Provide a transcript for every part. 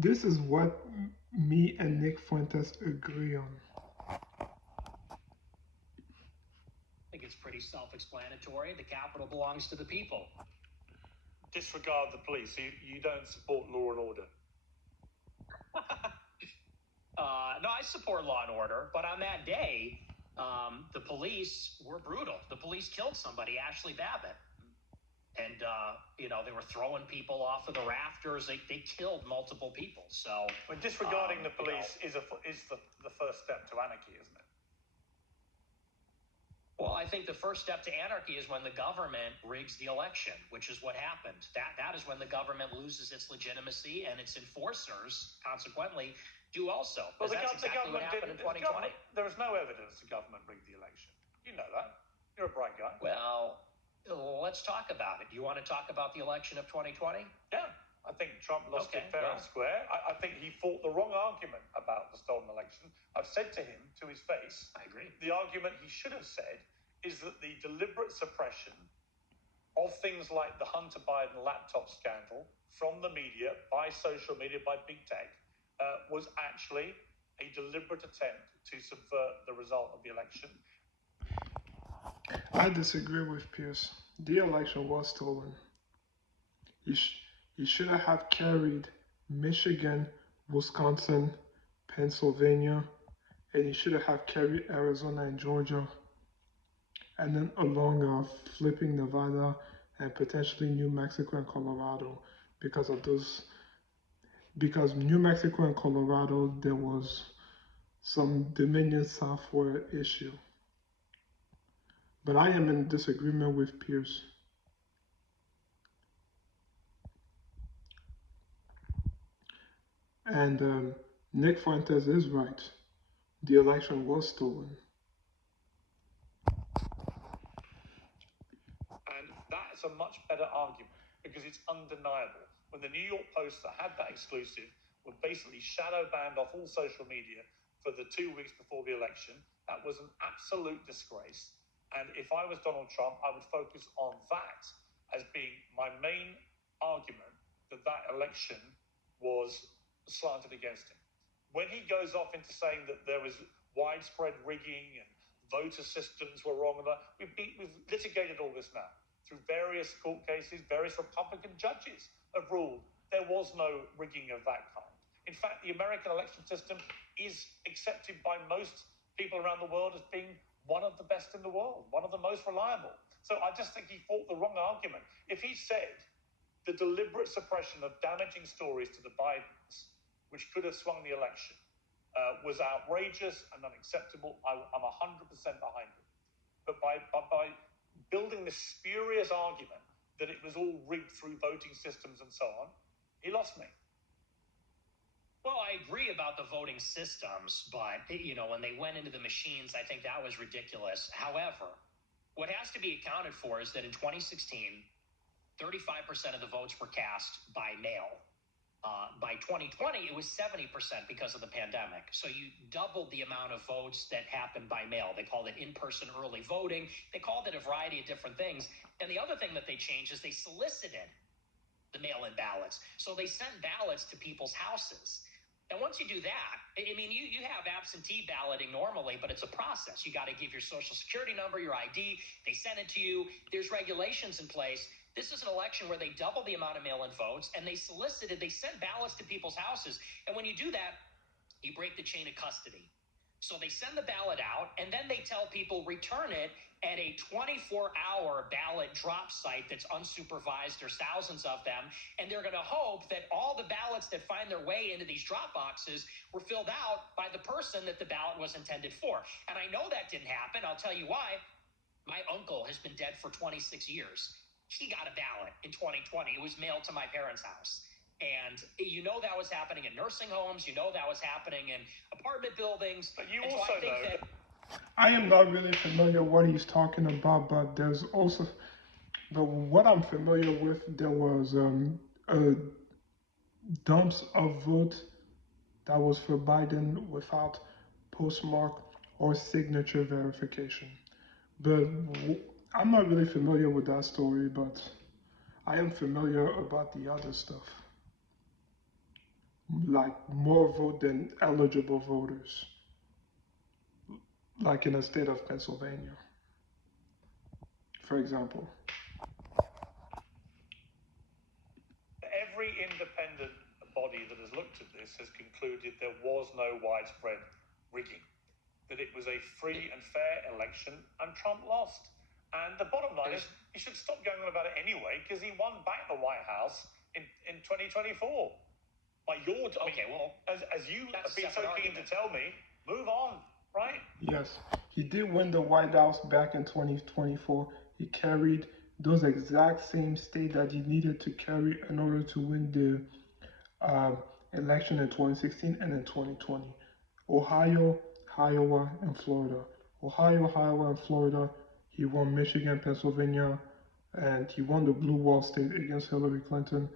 This is what me and Nick Fuentes agree on. I think it's pretty self-explanatory. The capital belongs to the people. Disregard the police. You don't support law and order. No, I support law and order, but on that day, the police were brutal. The police killed somebody, Ashley Babbitt. And, they were throwing people off of the rafters. They killed multiple people. So, But disregarding the police is the first step to anarchy, isn't it? Well, I think the first step to anarchy is when the government rigs the election, which is what happened. That is when the government loses its legitimacy, and its enforcers, consequently, do also. Well, that's exactly what happened in 2020. There is no evidence the government rigged the election. You know that. You're a bright guy. Well, let's talk about it. Do you want to talk about the election of 2020? Yeah. I think Trump lost it fair and square. I think he fought the wrong argument about the stolen election. I've said to him, to his face, I agree. The argument he should have said is that the deliberate suppression of things like the Hunter Biden laptop scandal from the media, by social media, by big tech, was actually a deliberate attempt to subvert the result of the election. I disagree with Piers. The election was stolen. He should have carried Michigan, Wisconsin, Pennsylvania, and he should have carried Arizona and Georgia, and then along flipping Nevada and potentially New Mexico and Colorado because New Mexico and Colorado, there was some Dominion software issue. But I am in disagreement with Piers. And Nick Fuentes is right. The election was stolen. And that's a much better argument because it's undeniable. When the New York Post that had that exclusive were basically shadow banned off all social media for the 2 weeks before the election, that was an absolute disgrace. And if I was Donald Trump, I would focus on that as being my main argument that election was slanted against him. When he goes off into saying that there was widespread rigging and voter systems were wrong, we've litigated all this now through various court cases. Various Republican judges have ruled there was no rigging of that kind. In fact, the American election system is accepted by most people around the world as being one of the best in the world, one of the most reliable. So I just think he fought the wrong argument. If he said the deliberate suppression of damaging stories to the Bidens, which could have swung the election, was outrageous and unacceptable, I'm 100% behind it. But by building this spurious argument that it was all rigged through voting systems and so on, he lost me. Well, I agree about the voting systems, but, when they went into the machines, I think that was ridiculous. However, what has to be accounted for is that in 2016, 35% of the votes were cast by mail. By 2020, it was 70% because of the pandemic. So you doubled the amount of votes that happened by mail. They called it in-person early voting. They called it a variety of different things. And the other thing that they changed is they solicited the mail-in ballots. So they sent ballots to people's houses. And once you do that, you have absentee balloting normally, but it's a process. You got to give your social security number, your ID. They send it to you. There's regulations in place. This is an election where they double the amount of mail-in votes, and they sent ballots to people's houses. And when you do that, you break the chain of custody. So they send the ballot out, and then they tell people return it at a 24-hour ballot drop site that's unsupervised. There's thousands of them, and they're going to hope that all the ballots that find their way into these drop boxes were filled out by the person that the ballot was intended for. And I know that didn't happen. I'll tell you why. My uncle has been dead for 26 years. He got a ballot in 2020. It was mailed to my parents' house. And that was happening in nursing homes. That was happening in apartment buildings. But you also know... I am not really familiar what he's talking about, but there's also... But what I'm familiar with, there was dumps of vote that was for Biden without postmark or signature verification. But I'm not really familiar with that story, but I am familiar about the other stuff. like more vote than eligible voters, like in the state of Pennsylvania, for example. Every independent body that has looked at this has concluded there was no widespread rigging, that it was a free and fair election, and Trump lost. And the bottom line is, he should stop going on about it anyway, because he won back the White House in 2024. Like as you have been so keen to tell me, move on, right? Yes, he did win the White House back in 2024. He carried those exact same state that he needed to carry in order to win the election in 2016 and in 2020. Ohio, Iowa, and Florida. Ohio, Iowa, and Florida. He won Michigan, Pennsylvania, and he won the blue wall state against Hillary Clinton.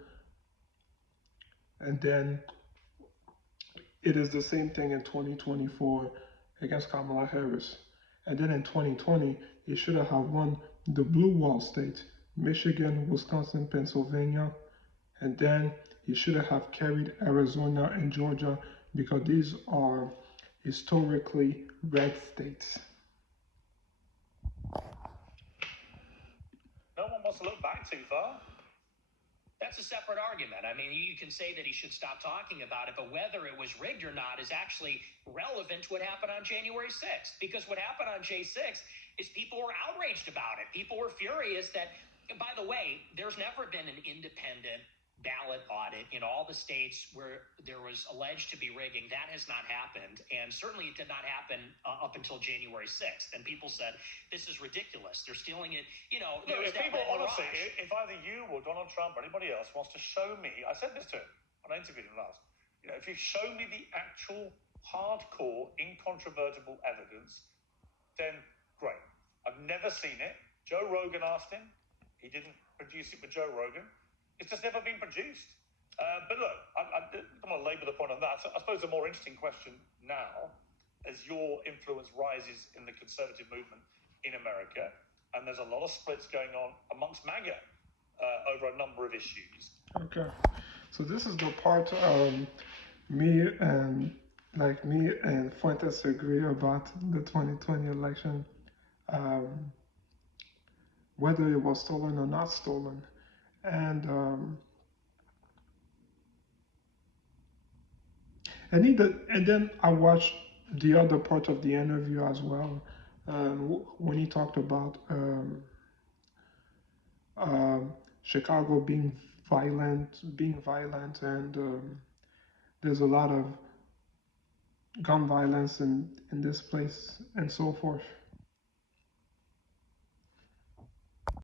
And then it is the same thing in 2024 against Kamala Harris. And then in 2020, he should have won the blue wall state, Michigan, Wisconsin, Pennsylvania, and then he should have carried Arizona and Georgia because these are historically red states. No one wants to look back too far. That's a separate argument. I mean, you can say that he should stop talking about it, but whether it was rigged or not is actually relevant to what happened on January 6th. Because what happened on J6 is people were outraged about it. People were furious that, by the way, there's never been an independent ballot audit in all the states where there was alleged to be rigging. That has not happened. And certainly it did not happen up until January 6th. And people said, this is ridiculous. They're stealing it. You know, no, if people, honestly, if either you or Donald Trump or anybody else wants to show me, I said this to him when I interviewed him last, if you show me the actual hardcore, incontrovertible evidence, then great. I've never seen it. Joe Rogan asked him. He didn't produce it with Joe Rogan. It's just never been produced. But look, I don't want to labour the point on that. So I suppose the more interesting question now, as your influence rises in the conservative movement in America, and there's a lot of splits going on amongst MAGA over a number of issues. Okay, so this is the part me and Fuentes agree about the 2020 election, whether it was stolen or not stolen. And then I watched the other part of the interview as well, when he talked about Chicago being violent, and there's a lot of gun violence in this place and so forth.